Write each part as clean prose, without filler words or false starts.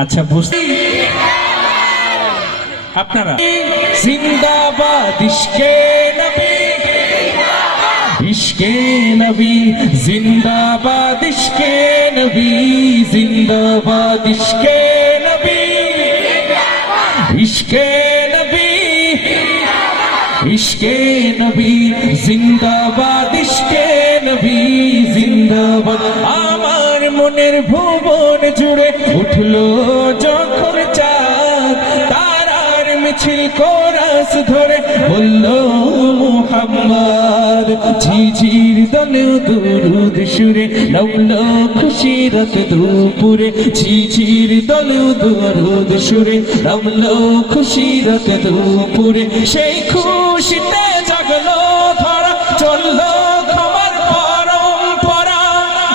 আচ্ছা বুঝতে আপনারা জিন্দাবাদ ইশকে নবী ইশকে নবী জিন্দাবাদ ইশকে নবী জিন্দাবাদ ইশকে নবী ইশকে নবী ইশকে নবী জিন্দাবাদ ইশকে নবী জিন্দাবাদ। আমার মনের ভুবন জুড়ে উঠলো যখন চাঁদ, তারার মিছিল কোরাস ধরে বলল মুহাম্মদ। ঝিঝির দলে দুরুদ সুরে নামলো খুশিরত দুপুরে, ঝিঝির দলে দুরুদ সুরে নামলো খুশিরত দুপুরে। সেই খুশিতে জাগলো ধরা, চললো খবর পরম্পরা,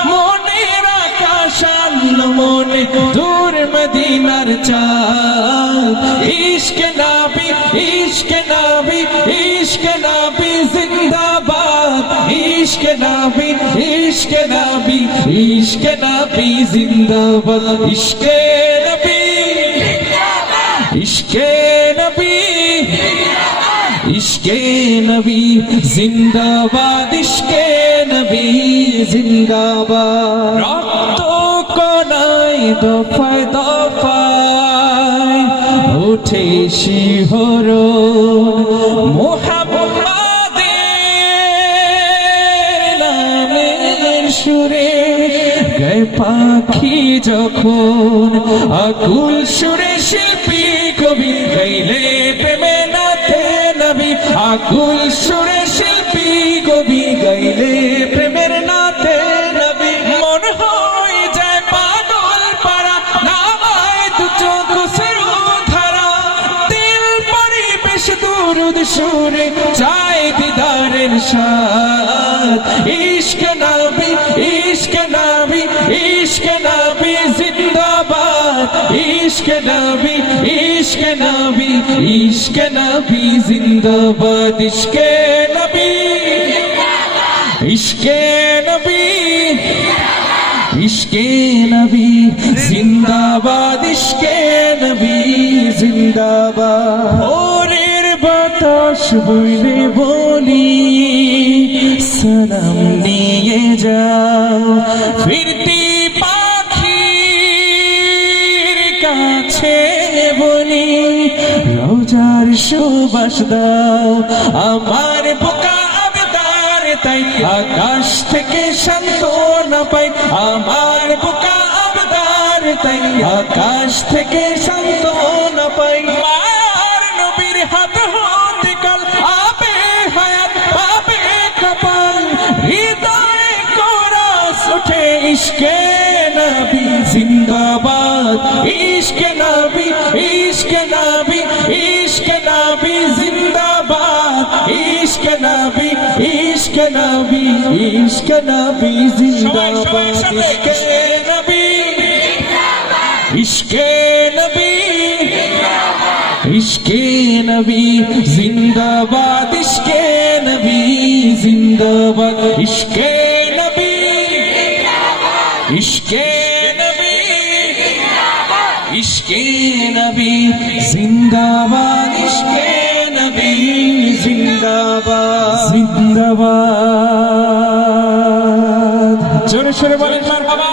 মনের আকাশ আনলো মনে দূর মদিনার চাঁদ। ইশকে নবী ইশকে নবী ইশকে নবী জিন্দাবাদ, ইশকে নবী ইশকে নবী ইশকে নবী জিন্দাবাদ। ইশকে নবী ইশকে নবী ইশকে নবী জিন্দাবাদ, ইশকে নবী জিন্দাবাদ। রক্ত কোনায় দফায় দফায় ওঠে শিহরণ, মুহাম্মাদের নামের সুরে গায় পাখি যখন, আকুল সুরে শিল্পী কবি গাইলে প্রেমে নাথে নবী। আকুল সুরে শিল্পী কবি গাইলে প্রেমের নাথে নবী। মন হয়ে যায় পাগল পারা, নামায় দু চোখ শ্রু ধারা, দিল পরিবেশ দুরুদ সুরে চায় দিদারের স্বাদ। ইশকে নবী ইশকে নবী ইশকে নবী জিন্দাবাদ, ইশকে নবী ইশকে নবী ইশকে নবী জিন্দাবাদ। ইশকে নবী ইশকে নবী ইশকে নবী জিন্দাবাদ, ইশকে নবী জিন্দাবাদ। ভোরের বাতাস বইলে বলি সালাম নিয়ে যাও, ফিরতি পাখির কাছে বলি রোজার সুবাস দাও। আমার বোকা আবেদার তাই আকাশ থেকে সান্ত্বনা পাই, আমার বোকা আবেদার তাই আকাশ থেকে সান্ত্বনা পাই। মায়ার নবীর হাত হতে কাল আবে হায়াত পাবে কপাল, হৃদয়ে কোরাস ওঠে ইশকে নবী জিন্দাবাদ। ইশকে নবী ইশকে নবী ইশকে নবী জিন্দাবাদ, ইশকে নবী ইশকে নবী ইশকে নবী জিন্দাবাদ। ইশকে নবী ইশকে নবী ইশকে নবী জিন্দাবাদ, ইশকে নবী জিন্দাবাদ। ইশকে নবী ইশকে নবী ইশকে নবী জিন্দাবাদ, ইশকে নবী জিন্দাবাদ জিন্দাবাদ। জোরে সোরে বলেন মারহাবা।